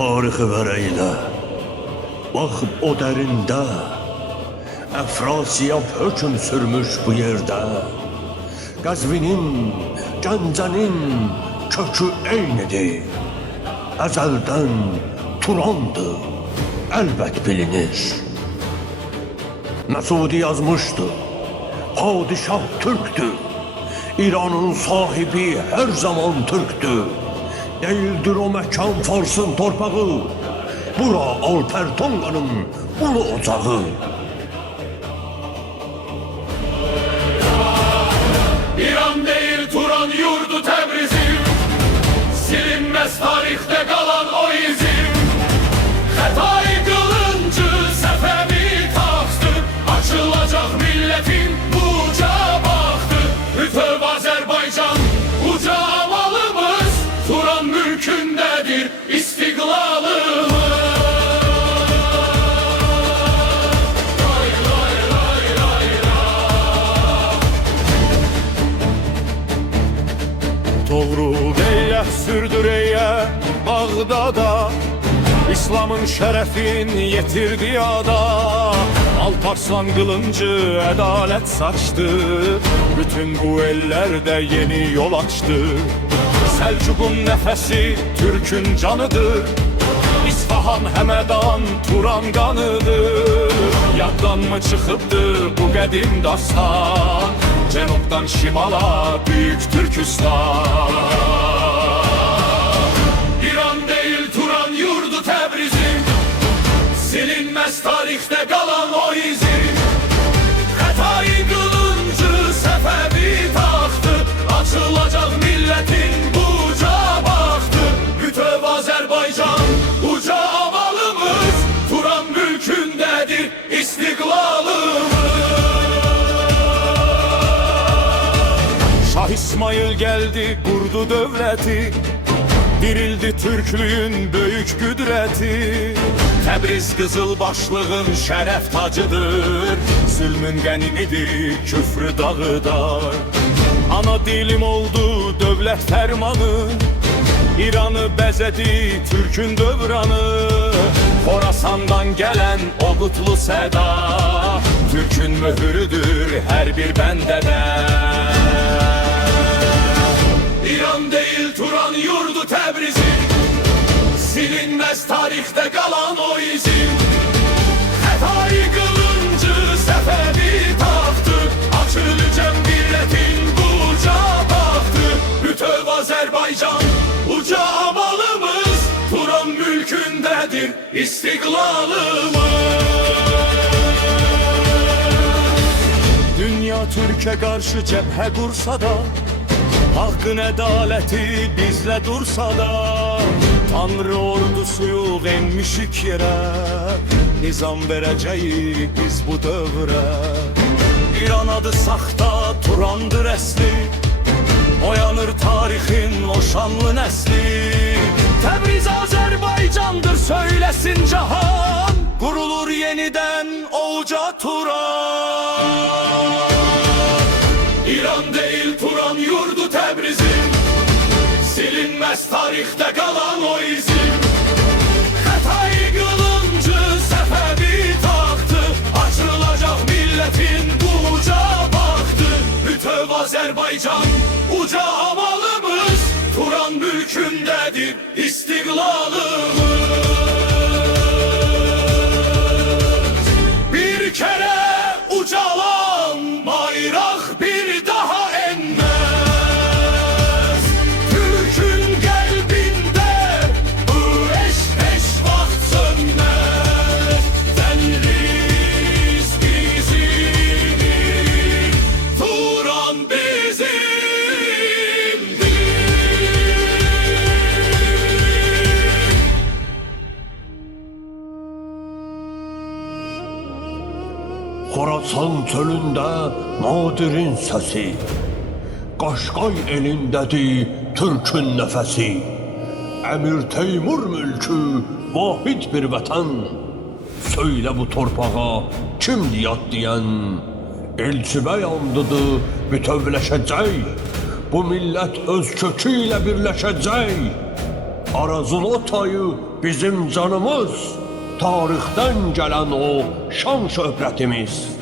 tarixi vərəyilə, baxıb o dərində, Əfrasiyab hökm sürmüş bu yerdə. Qəzvinin, Gəncənin kökü eynidir, əzəldən Turandır, əlbət bilinir. Məsudi yazmışdı, padişah Türk'dür, İran'ın sahibi her zaman Türk'dür. Değildir o mekan Fars'ın torpağı, bura Alper Tonga'nın ulu ocağı. İran değil Turan yurdu Tebrizim, silinmez tarihte kalan o izim. Hatay kılıncı Sefevi tahtı, açılacak milletin buca bahtı. Bütöv Azerbaycan uca malımız, Turan mülkündedir istiklalımız. Doğru eyle sürdüreye Bağdada, İslam'ın şerefin yetirdiği ada. Alparslan kılıncı adalet saçtı, bütün bu ellerde yeni yol açtı. Selçuk'un nefesi Türk'ün canıdır, İsfahan, Hemedan, Turan kanıdır. Yaddan mı çıkıptı bu qədim dastan, Cenub'dan şimala büyük Türkistan. İran değil Turan yurdu Tebrizim, silinmez tarihte kalan o izim. Hatay kılıncı Sefevi tahtı, açılacak milletin buca bahtı. Bütöv Azerbaycan uca amalımız, Turan mülkündedir istiklalımız. Şah İsmail geldi kurdu devleti, dirildi Türklüğün büyük güdreti. Təbriz kızıl başlığın şeref tacıdır, zulmün gənimidir, küfrü dağıdar. Ana dilim oldu devlet fermanı, İran'ı bezedi Türk'ün dövranı. Xorasan'dan gelen o kutlu seda, Türk'ün mührüdür her bir bendede. İran değil Turan yurdu Tebrizim, silinmez tarihte kalan o izim. Hatay kılıncı Sefevi tahtı, açılacak milletin buca bahtı. Bütöv Azerbaycan uca amalımız, Turan mülkündedir istiklalımız. Dünya Türk'e karşı cephe kursa da, hakkın adaleti bizle dursa da, Tanrı ordusu enmişik yere, nizam vereceğiz biz bu dövre. İran adı saxta, Turandır əsli, oyanır tarihin o şanlı nesli. Təbriz Azerbaycandır söylesin cahan, kurulur yeniden o uca Turan. İran değil Turan yurdu Tebrizim, silinmez tarihte kalan o izim. Hatay kılıncı Sefevi tahtı, açılacak milletin buca bahtı. Bütöv Azerbaycan uca amalımız, Turan mülkündedir istiklalımız. Bir kere ucalan bayraq bir daha enmez. Türk'ün kalbinde bu eş vaxt sönmez. Deniz bizimdir, Turan bizimdir. Xorasan çölündə Nadirin səsi, Qaşqay elindədir Türk'ün nəfəsi. Əmir Teymur mülkü vahid bir vətən, Söylə bu torpağa kimdir yad deyən? Elçi bəyandıdır bütövləşəcək, Bu millət öz kökü ilə birləşəcək. Arazın o tayı bizim canımız, tarixdən gələn o şan şöhrətimiz.